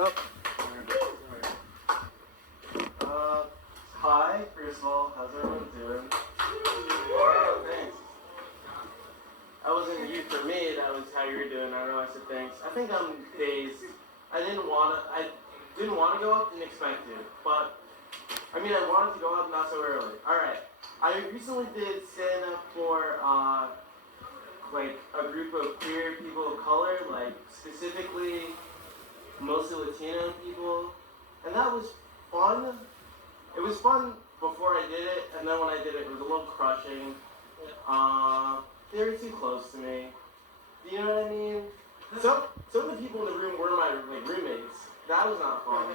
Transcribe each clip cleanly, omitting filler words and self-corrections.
up. Hi, first of all, how's everyone doing? Thanks. That wasn't you for me, that was how you were doing. I don't know, I said thanks. I think I'm dazed. I didn't want to go up, didn't expect to. But, I mean, I wanted to go up, not so early. Alright. I recently did stand up for, like, a group of queer people of color, like, specifically, mostly Latino people. And that was fun. It was fun before I did it, and then when I did it, it was a little crushing. They were too close to me. Do you know what I mean? Some of the people in the room were my roommates. That was not fun.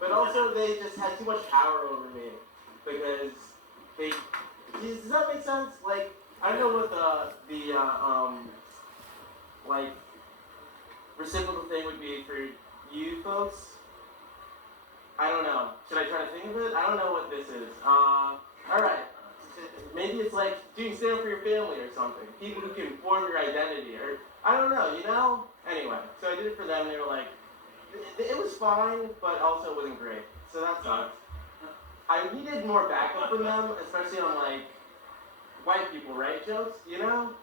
But also they just had too much power over me because they. Does that make sense? Like, I don't know what the reciprocal thing would be for you folks. I don't know. Should I try to think of it? I don't know what this is. Alright. Maybe it's like doing stand-up for your family or something. People who can form your identity, or I don't know, you know? Anyway, so I did it for them, and they were like, it was fine, but also it wasn't great. So that sucks. I needed more backup from them, especially on like white people, right, jokes, you know?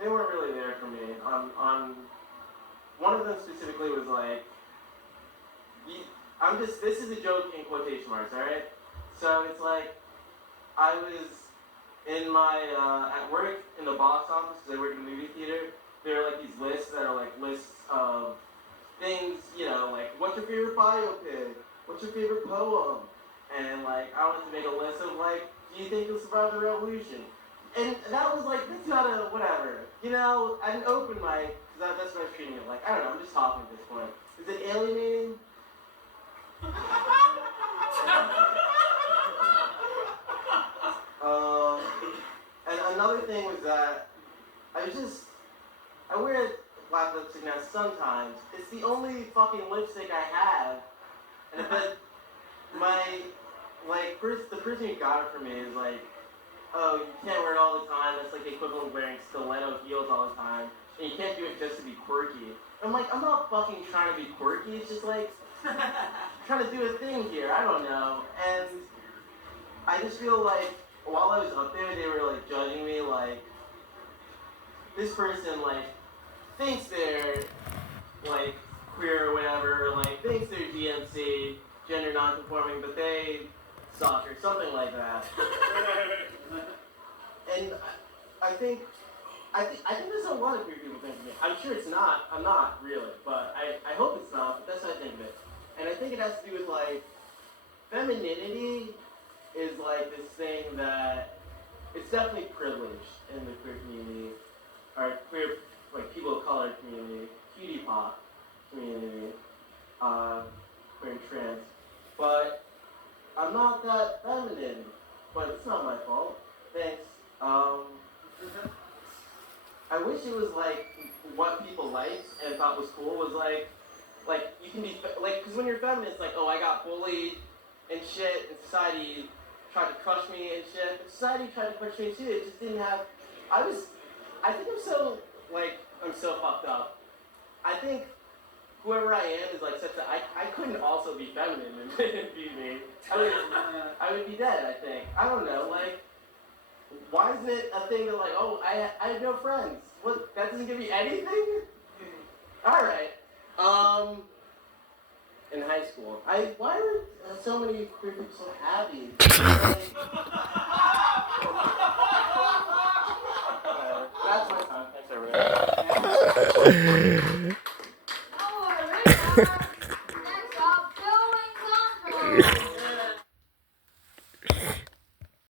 They weren't really there for me. On one of them specifically was like, this is a joke in quotation marks, alright? So it's like, I was in my, at work in the box office, because I work in a movie theater. There are like these lists that are like lists of things, you know, like, what's your favorite biopic? What's your favorite poem? And like, I wanted to make a list of like, do you think you'll survive the revolution? And that was like, that's not a, whatever. You know, an open mic, because that's what I'm treating it like. I don't know, I'm just talking at this point. Is it alienating? And another thing was that I wear black lipstick now sometimes. It's the only fucking lipstick I have. And but the person who got it for me is like, oh, you can't wear it all the time. That's like the equivalent of wearing stiletto heels all the time. And you can't do it just to be quirky. I'm like, I'm not fucking trying to be quirky. It's just like, trying to do a thing here. I don't know. And I just feel like, while I was up there, they were like judging me, like, this person like thinks they're like queer or whatever, or like thinks they're DMC, gender non-conforming, but they suck or something like that. And I think there's a lot of queer people think of me. I'm sure it's not. I'm not really, but I hope it's not. But that's how I think of it. And I think it has to do with like femininity. Is like this thing that it's definitely privileged in the queer community, or queer, like people of color community, cutie pop community, queer and trans. But I'm not that feminine, but it's not my fault. Thanks. I wish it was like what people liked and thought was cool was like you can be like, because when you're feminine, it's like, oh, I got bullied and shit, and society tried to crush me and shit. But society tried to crush me too. It just didn't have. I think I'm so fucked up. I think whoever I am is like such that I couldn't also be feminine and be me. I would be dead, I think. I don't know, like, why isn't it a thing that like, oh, I have no friends? What, that doesn't give me anything? Alright. In high school. Why were so many queer people so happy? That's my time. Thanks, everyone.